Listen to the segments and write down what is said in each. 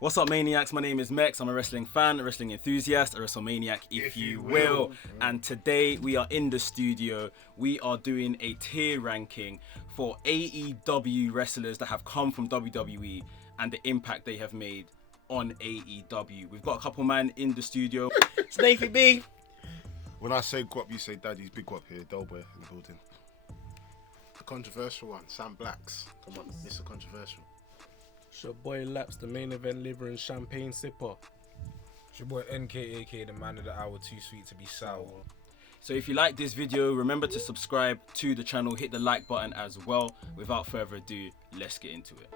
What's up, Maniacs? My name is Mex. I'm a wrestling fan, a wrestling enthusiast, a WrestleManiac, if you will. And today we are in the studio. We are doing a tier ranking for AEW wrestlers that have come from WWE and the impact they have made on AEW. We've got a couple man in the studio. It's Nathan B. When I say guap, you say daddy's big guap here, Delboy in the building. The controversial one, Sam Blacks. Come on, Mr. Controversial. It's your boy Laps, the main event liver and champagne sipper. It's your boy NK, aka the man of the hour, too sweet to be sour. So if you like this video, remember to subscribe to the channel, hit the like button as well. Without further ado, let's get into it.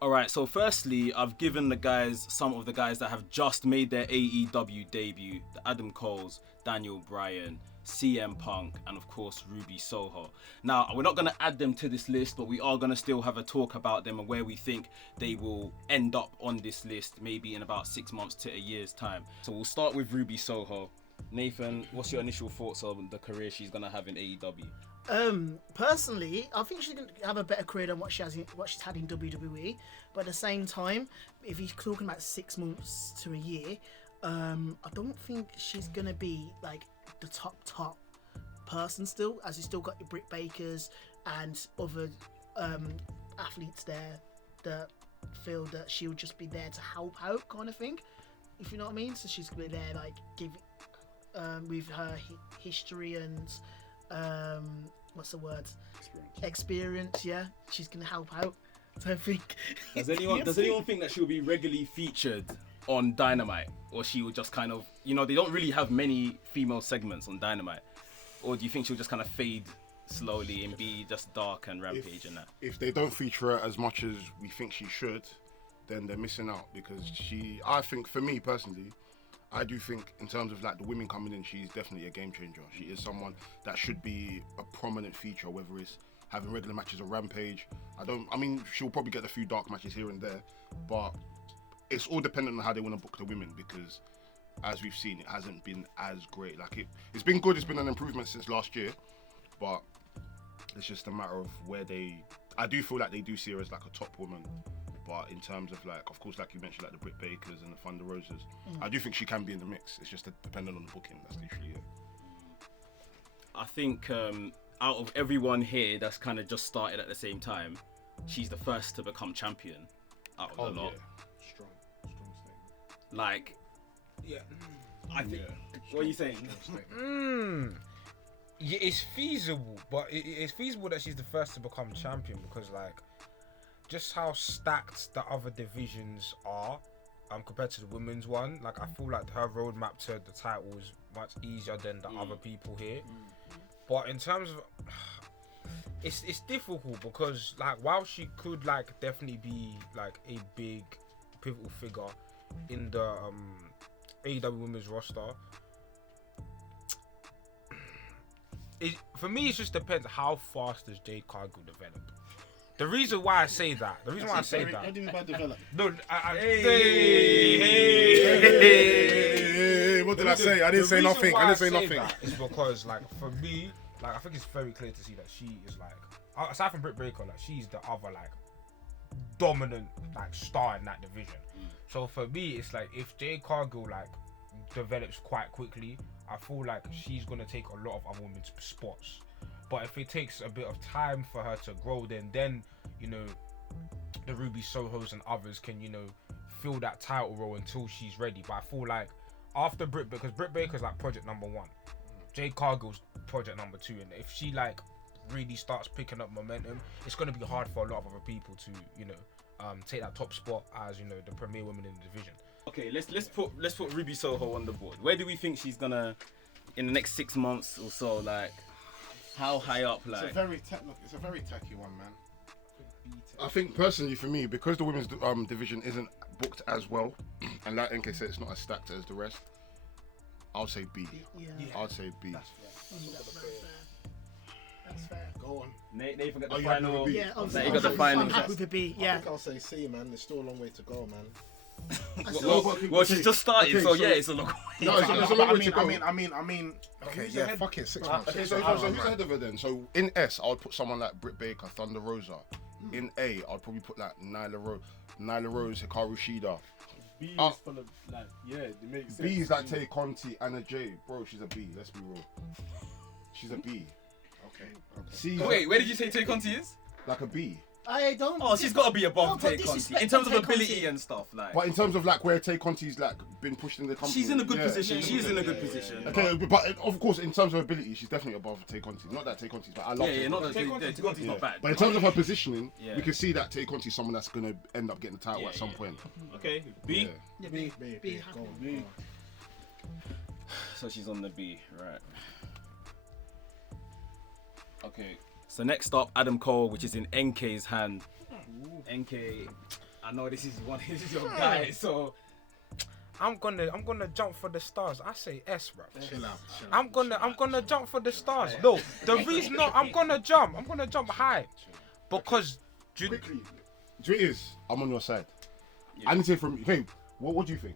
Alright, so firstly, I've given some of the guys that have just made their AEW debut, the Adam Coles, Daniel Bryan, CM Punk, and of course Ruby Soho. Now, we're not going to add them to this list, but we are going to still have a talk about them and where we think they will end up on this list, maybe in about 6 months to a year's time. So we'll start with Ruby Soho. Nathan, what's your initial thoughts on the career she's going to have in AEW? Personally, I think she's going to have a better career than what she's had in WWE. But at the same time, if you're talking about 6 months to a year, I don't think she's going to be like the top person still, as you still got your Britt Bakers and other athletes there that feel that she'll just be there to help out, kind of thing, if you know what I mean. So she's going to be there like with her history and what's the word? Experience, yeah. She's gonna help out. So I think. Does anyone think that she'll be regularly featured on Dynamite, or she will just kind of, they don't really have many female segments on Dynamite, or do you think she'll just kind of fade slowly and be just dark and Rampage and that? If they don't feature her as much as we think she should, then they're missing out, because I think, for me personally, I do think in terms of like the women coming in, she's definitely a game changer. She is someone that should be a prominent feature, whether it's having regular matches on Rampage. I mean, she'll probably get a few dark matches here and there, but it's all dependent on how they want to book the women, because as we've seen, it hasn't been as great. Like it's been good, it's been an improvement since last year, but it's just a matter of I do feel like they do see her as like a top woman. But in terms of like, of course, like you mentioned, like the Britt Bakers and the Thunder Roses, I do think she can be in the mix. It's just dependent on the booking. That's literally it. I think out of everyone here that's kind of just started at the same time, she's the first to become champion out of the lot. Yeah. Strong statement. Like, Yeah. I think. Yeah. What are you saying? Yeah, it's feasible, but it's feasible that she's the first to become champion, because like, just how stacked the other divisions are compared to the women's one. Like, I feel like her roadmap to the title is much easier than the other people here. But in terms of, it's difficult, because like, while she could like definitely be like a big pivotal figure in the AEW women's roster, for me it just depends how fast does Jade Cargill develop. The reason why I say that. What do you mean by develop? No, What did I say? I didn't say nothing. It's because, like, for me, like, I think it's very clear to see that she is like, aside from Britt Baker, like, she's the other like dominant like star in that division. So for me, it's like, if Jade Cargill like develops quite quickly, I feel like she's gonna take a lot of other women's spots. But if it takes a bit of time for her to grow, then the Ruby Sohos and others can, fill that title role until she's ready. But I feel like after because Britt Baker's like project number 1, Jade Cargill's project number 2, and if she like really starts picking up momentum, it's gonna be hard for a lot of other people to, take that top spot as, the premier women in the division. Okay, let's put Ruby Soho on the board. Where do we think she's gonna, in the next 6 months or so, like? How high up, like? It's a very tacky one, man. I think personally for me, because the women's division isn't booked as well, and like NK said, it's not as stacked as the rest, I'll say B. Yeah. I'd say B. That's fair. Go on. Nathan got the you happy with final. B? Yeah, You got the final. I'm happy with the B. I Yeah. think I'll say C, man. There's still a long way to go, man. Well, she's just started, okay, so so- yeah, it's a long way. No, it's a long way to go. I mean. Okay, yeah, fuck it, 6 months. Okay, so who's ahead of her then? So in S, I would put someone like Britt Baker, Thunder Rosa. In A, I'd probably put like Nyla Rose, Hikaru Shida. B Oh. is full of like, yeah, it makes sense. B is like Tay Conti, Anna J. Bro, she's a B. Let's be real. She's a B. Okay. C, Wait, where did you say Tay Conti is? like a B. I don't. Oh, she's got to be above No, but Tay Conti disrespect in terms of Tay ability Conti. and stuff. Like, But in terms of like where Tay Conti's like been pushed in the company, she's in a good yeah. position. She's in a good position. Okay, but of course, in terms of ability, she's definitely above Tay Conti. Not that Tay Conti's, but I love Yeah, Tay not Conti. that Tay Conti's not bad. But in terms of her positioning, Yeah. we can see that Tay Conti's someone that's gonna end up getting the title Yeah, at some yeah. point. Okay, B. Yeah. Yeah, B, happy. go on. So she's on the B, right? Okay. So next up, Adam Cole, which is in NK's hand. NK, I know this is your guy, so I'm gonna jump for the stars. I say S, bro. Chill out. I'm gonna jump for the stars. No, the reason I'm gonna jump high, because Quickly, do you know what it is? I'm on your side. I need to hear from you. Hey, what do you think?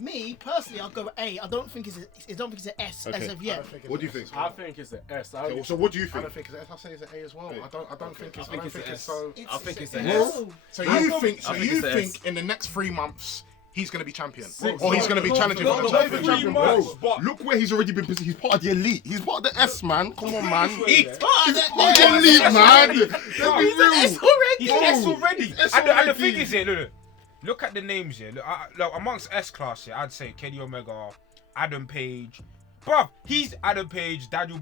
Me personally, I'll go with A. I don't think it's an S as Okay. of yet. What do you think? I think it's an S. So what do you I think? don't think it's an S. I say it's an A as well. Okay. I don't think it's. I think it's an S. so. I think it's an Bro, S. So I you don't- think? I think it's an S. in the next 3 months he's gonna be champion, Six or he's gonna be months. challenging No, for no, the no, champion? no, Champion, months, bro. but- Look where he's already been. He's part of the elite. He's part of the S, man. Come on, man. He's part of He's part of the elite, man. Let's be real. S already. he's S already. S And the already. thing is here, look at the names here. Look, amongst S class here, I'd say Kenny Omega, Adam Page. Bruv, he's Adam Page, Daniel.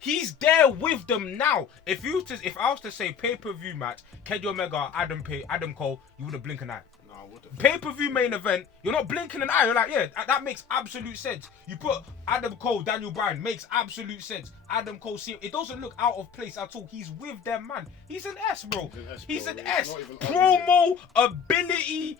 He's there with them now. If I was to say pay-per-view match, Kenny Omega, Adam Page, Adam Cole, you wouldn't blink an eye. No, I wouldn't. Pay-per-view main event, you're not blinking an eye. You're like, yeah, that makes absolute sense. You put Adam Cole, Daniel Bryan, makes absolute sense. Adam Cole, it doesn't look out of place at all. He's with them, man. He's an S, bro. He's an S. Not even Promo ability.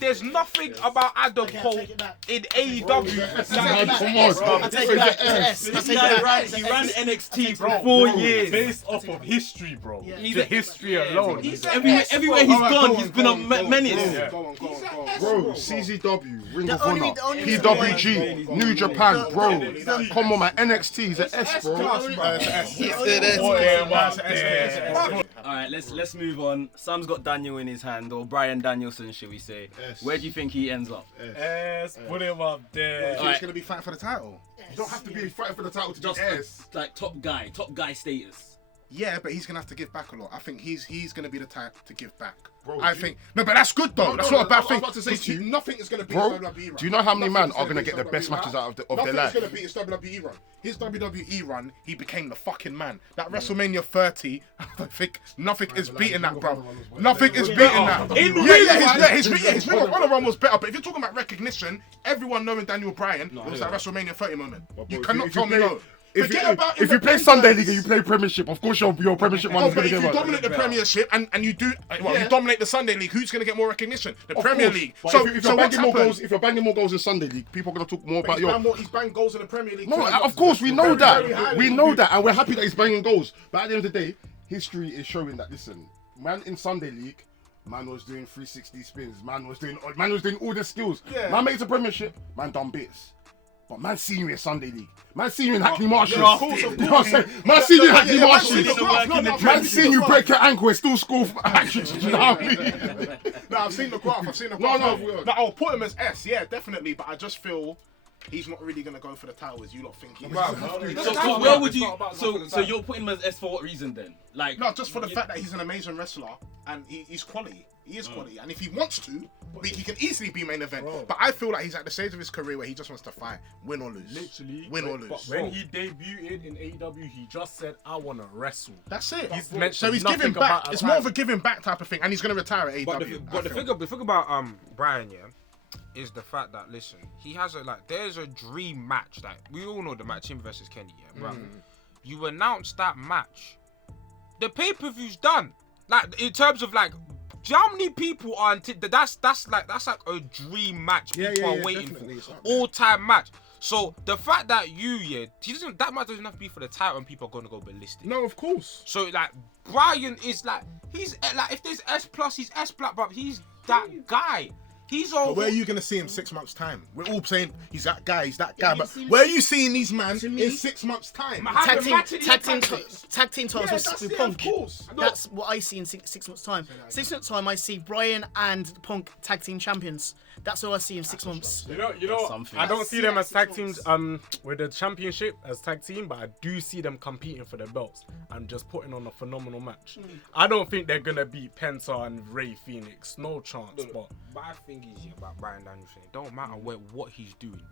There's nothing about Adam Okay, I'll Cole take it back. in AEW. Man, come on. I'll take it back. It's an S. I'll This take it guy back. ran NXT for Bro, 4 years. Based off of history, bro. Yeah. He's The a- history alone. He's is- an S, Everywhere bro. he's gone, he's been on menace. Yeah. Go on. Bro, CZW, Ring of only- Honor, the only- PWG, New Japan, bro. the- Come on, man. NXT is an S, bro. All right, let's move on. Sam's got Daniel in his hand, or Bryan Danielson, should we say? S. Where do you think he ends up? S, put him up there. He's gonna be fighting for the title. You don't have to be fighting for the title to Just be S. like top guy status. Yeah, but he's gonna have to give back a lot. I think he's gonna be the type to give back. Bro, I do think no, but that's good though. No, that's no, not a bad I was thing. about to say to you, nothing is gonna beat Bro, his WWE run. do you know how many men Nothing's are gonna beat get the his best WWE matches run. out of their Nothing's life? gonna beat his WWE run. His WWE run, he became the fucking man. That WrestleMania 30, I don't think nothing is beating that, bro. Nothing is beating that. His Ring of Honor run was better. But if you're talking about recognition, everyone knowing Daniel Bryan, it was that WrestleMania 30 moment. You cannot tell me no. If Forget about you play Sunday League and you play Premiership, of course your Premiership one Oh, is but going to if get you one. dominate the Premiership and you do, well, you dominate the Sunday League, who's going to get more recognition? The Of Premier course. League. But So, if so you're what's banging more happened? goals, if you're banging more goals in Sunday League, people are going to talk more about your. He's banged goals in the Premier League. No, too. of course we know Very, very that. highly. We know that, and we're happy that he's banging goals. But at the end of the day, history is showing that. Listen, man, in Sunday League, man was doing 360 spins. Man was doing all the skills. Yeah. Man made it to Premiership. Man done bits. But man seen you in Sunday League. Man seen you in Hackney Marshes. of course, of You know what I'm saying? Man seen you in Hackney Marshes. Man seen you break your ankle and still score hat-tricks. You know what I mean? No, I've seen the graph. No. I'll put him as S. Yeah, definitely. But I just feel he's not really going to go for the title as you lot think he is. So where would you? So you're putting him as S for what reason then? Like No, just for the fact that he's an amazing wrestler and he's quality. He is quality. And if he wants to, he can easily be main event. But I feel like he's at the stage of his career where he just wants to fight, win or lose. Literally. Win or But lose. when he debuted in AEW, he just said, I want to wrestle. That's it. He's So mentioned he's nothing giving back. about It's a more of a title. giving back type of thing. And he's going to retire at But AEW. the thing about Bryan, yeah, is the fact that listen, he has there's a dream match. Like we all know the match, him versus Kenny, yeah, bro. You announce that match, the pay-per-view's done. Like in terms of like, how many people are that's like a dream match people are waiting for, all-time match. So the fact that that match doesn't have to be for the title and people are gonna go ballistic. No, of course. So like Bryan is like he's like if there's S plus, he's S plus, bro. He's that guy. He's But over. where are you gonna see him 6 months time? We're all saying he's that guy, he's that guy. you But see me- where are you seeing these man To me- in 6 months time? Tag team candidates. titles that's with it, Punk. of course. That's what I see in 6 months' time. 6 months' time, I see Bryan and Punk tag team champions. That's all I see in 6 months. You know, something. I don't see them as tag 6 teams with the championship as tag team, but I do see them competing for the belts and just putting on a phenomenal match. I don't think they're gonna beat Penta and Ray Phoenix, no chance. But My thing is about Bryan Danielson. It don't matter what he's doing.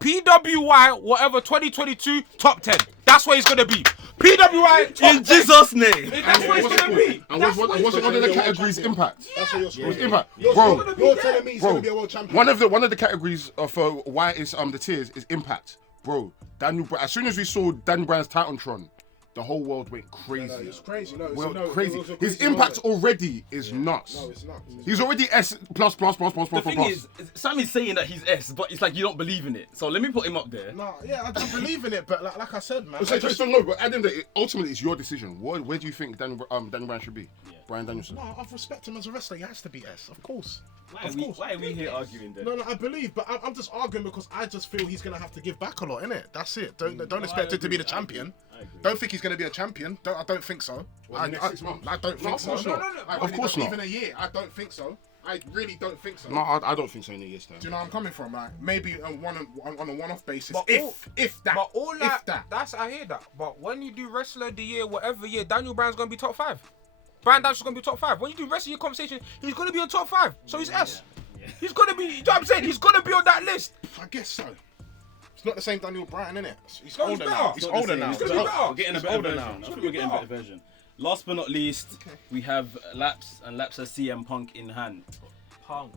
PWI, whatever, 2022, top 10. That's what he's gonna be. PWI, top In 10. Jesus' name. That's what he's gonna be. And was one of the categories Impact? That's what It was Impact, You're bro. telling me he's Bro, gonna be a world champion. one of the categories for why is the tiers is Impact, bro. As soon as we saw Daniel Bryan's Titantron, the whole world went crazy. It's crazy. No, Well, no, crazy. it was a His crazy impact moment. already is nuts. No, it's not. He's already S plus. The thing is, Sammy's saying that he's S, but it's like you don't believe in it. So let me put him up there. No, yeah, I believe in it, but like I said, man. So just don't know, but at the end of the day, ultimately, it's your decision. Where do you think Daniel Bryan should be? Bryan Danielson. No, I respect him as a wrestler. He has to be S, of course. Why are we here arguing then? No, I believe, but I'm just arguing because I just feel he's gonna have to give back a lot, innit? That's it. Don't expect it to be the champion. Don't think he's gonna be a champion. I don't think so. in the next 6 months? I don't think of so. course not. Of course not. Even a year, I don't think so. I really don't think so. No, I don't think so in a year's time. Do you know where I'm coming from? Like maybe on a one-off basis. But If that. But all if that, I hear that. But when you do Wrestler of the Year, whatever year, Daniel Bryan's gonna be top 5. Bryan Danielson's gonna be top 5. When you do Rest of Your conversation, he's gonna be on top 5. So he's S. He's gonna be. You know what I'm saying? He's gonna be on that list. I guess so. It's not the same Daniel Bryan, innit? He's No, older he's now. better. He's Not the older same. now. He's gonna be better. We're getting a He's better older version. now. I think we're getting a better version. Last but not least, we have Laps and Laps has CM Punk in hand. Punk.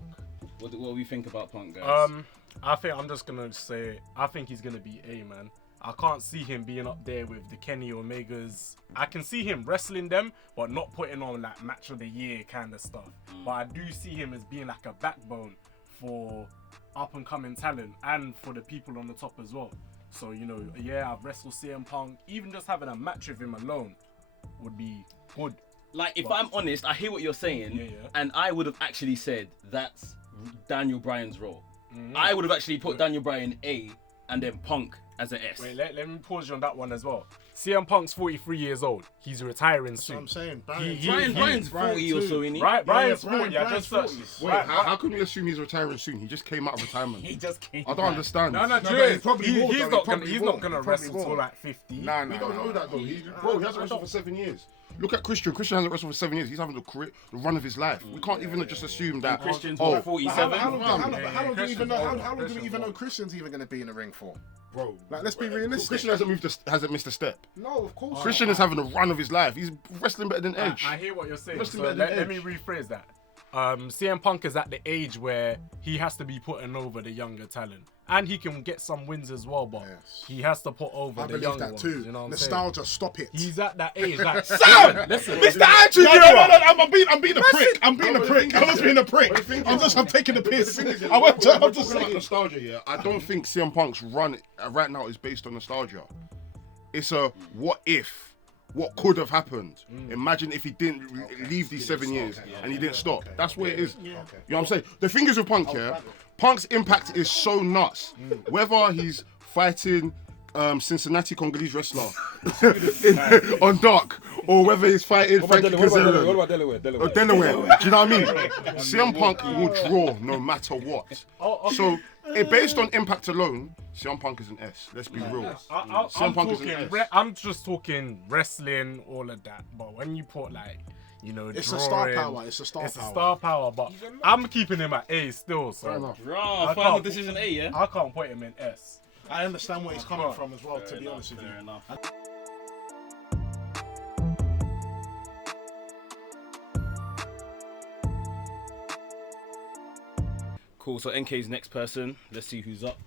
What do we think about Punk, guys? I think I'm just gonna say I think he's gonna be A, man. I can't see him being up there with the Kenny Omegas. I can see him wrestling them, but not putting on like match of the year kind of stuff. But I do see him as being like a backbone for up and coming talent and for the people on the top as well. So I've wrestled CM Punk. Even just having a match with him alone would be good. Like, if I'm honest, I hear what you're saying, Yeah. and I would have actually said that's Daniel Bryan's role. I would have actually put Daniel Bryan A and then Punk as an S. Wait, let me pause you on that one as well. CM Punk's 43 years old. He's retiring That's what soon. I'm saying. Brian's 40 or so, isn't he? Right, Brian's Brian- 40. I Brian's just searched. 40. Wait, how can we assume he's retiring soon? He just came out of retirement. He just came. I don't understand. No, but he probably will, he's though, not he probably he's will, not he gonna probably wrestle will. till like 50. We don't know that though. Bro, he hasn't wrestled for 7 years. Look at Christian. Christian hasn't wrestled for 7 years. He's having the run of his life. We can't even just assume that. Christian's Oh, 47. How long do we even know? How long do Christian's we even know old. Christian's even going to be in the ring for? bro. Like, let's be realistic. Christian hasn't missed a step. No, of course. Christian is having a run of his life. He's wrestling better than Edge. I hear what you're saying. Wrestling So better than let me Edge. rephrase that. CM Punk is at the age where he has to be putting over the younger talent. And he can get some wins as well, but Yes. he has to put over I the believe younger that ones. too. You know what I'm Nostalgia, stop it. saying? He's at that age. Like, Sam! listen, Mr. Andrew, I'm being a prick. I'm being a prick. I'm just being a prick. I'm taking the piss. I'm just Talking about saying. nostalgia here. I don't think CM Punk's run right now is based on nostalgia. It's a what if. What could have happened? Imagine if he didn't leave these 7 years and he didn't stop. That's what it is. You know what I'm saying? The thing is with Punk, Punk's impact is so nuts. Whether he's fighting Cincinnati Congolese wrestler on Dark, or whether he's fighting Frankie Kazarian What about Delaware? or Delaware. Do you know what I mean? CM Punk will draw no matter what. So, based on impact alone, CM Punk is an S. Let's be real. I'm just talking wrestling, all of that. But when you put It's a star drawing, power. It's a star it's a power. star power. But I'm keeping him at A still. So Fair enough. Raw, final decision A, yeah? I can't put him in S. I understand where he's coming from as well, to be honest with you. Fair enough. Cool, so NK's next person. Let's see who's up.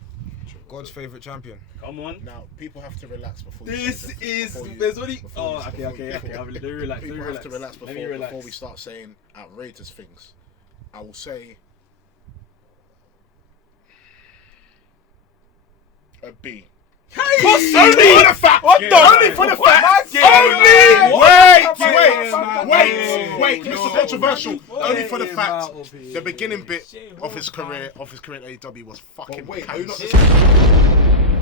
God's favourite champion. Come on. Now, people have to relax before This is. There's only. Oh, okay. Let me relax. Let People me have to relax Let me relax. before we start saying outrageous things. I will say a B. Only the fact. Only for the fact. Wait. This is controversial. Only for the fact the beginning bit of his career in AEW was fucking. Wait, are you not pants.